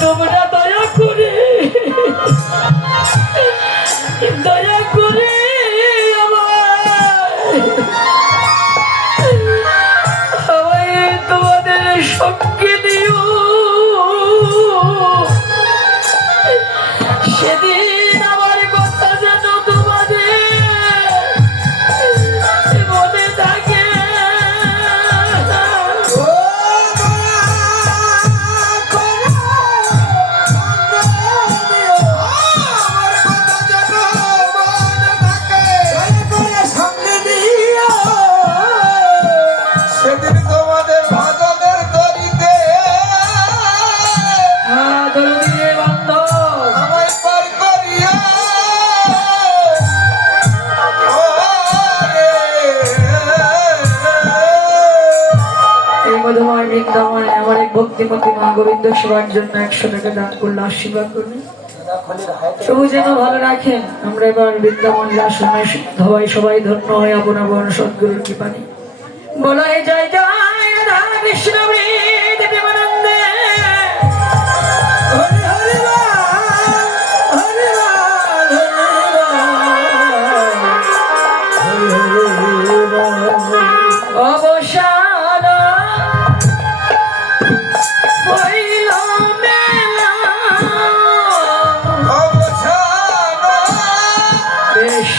তোমরা দয়া করে আমায় তোমাদের সঙ্গে দিও। সেদিন আমার কথা যেন তোমাদের মনে থাকে। সেদিন তোমাদের ভাজনের দড়িতে দরদিরে বান্ধব আমায় পার করিয়া এই মধুময় বৃন্দাবনে আমার এক ভক্তিমতী মা গোবিন্দ সেবার জন্য 100 টাকা দান করলে আশীর্বাদ করবেন, প্রভু যেন ভালো রাখেন। আমরা এবার বৃন্দাবন রাসময় সবাই ধন্য হয় আপন আপন সদ্গুরুর কৃপানি। বলো জয় জয় রাধা কৃষ্ণ প্রেমানন্দে। অবসান হইল মেলা বেশ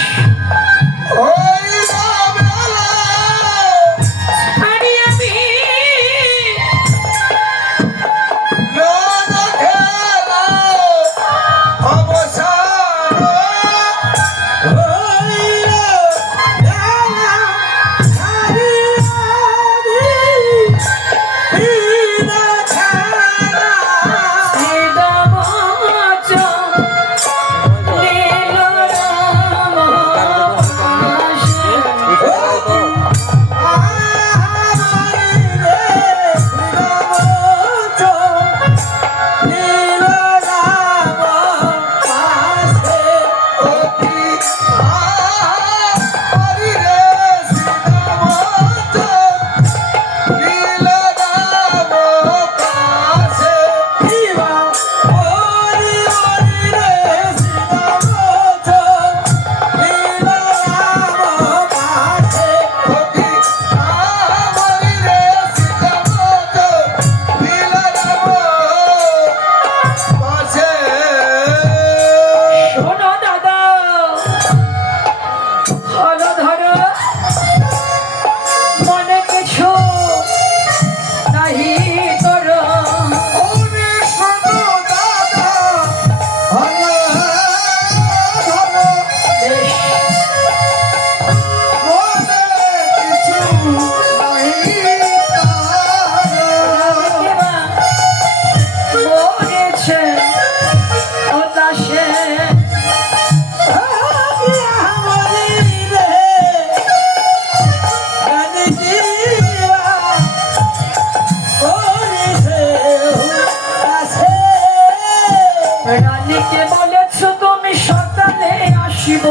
রানীকে বলেছ তুমি সকালে আসিব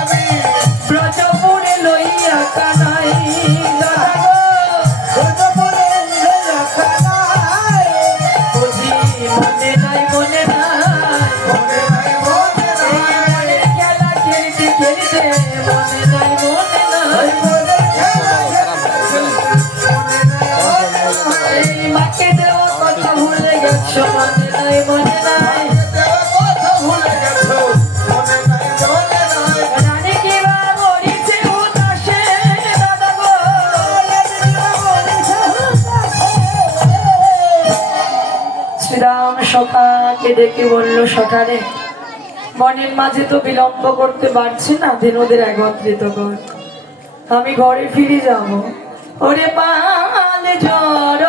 আমি, ব্রজপুরে লইয়া কানাই বুঝি মনে নাই খেলা খেলতে খেলতে মনে নাই মাকে দেওয়া কথা ভুলে গেছো মনে নাই রানী কিবা মরিছে উদাসে দাদা গো। শ্রীরাম সখাকে ডেকে বলল, সখারে বনের মাঝে তো বিলম্ব করতে পারছি না, ধেনুদের একত্রিত কর, আমি ঘরে ফিরে যাব। ওরে পাল জড়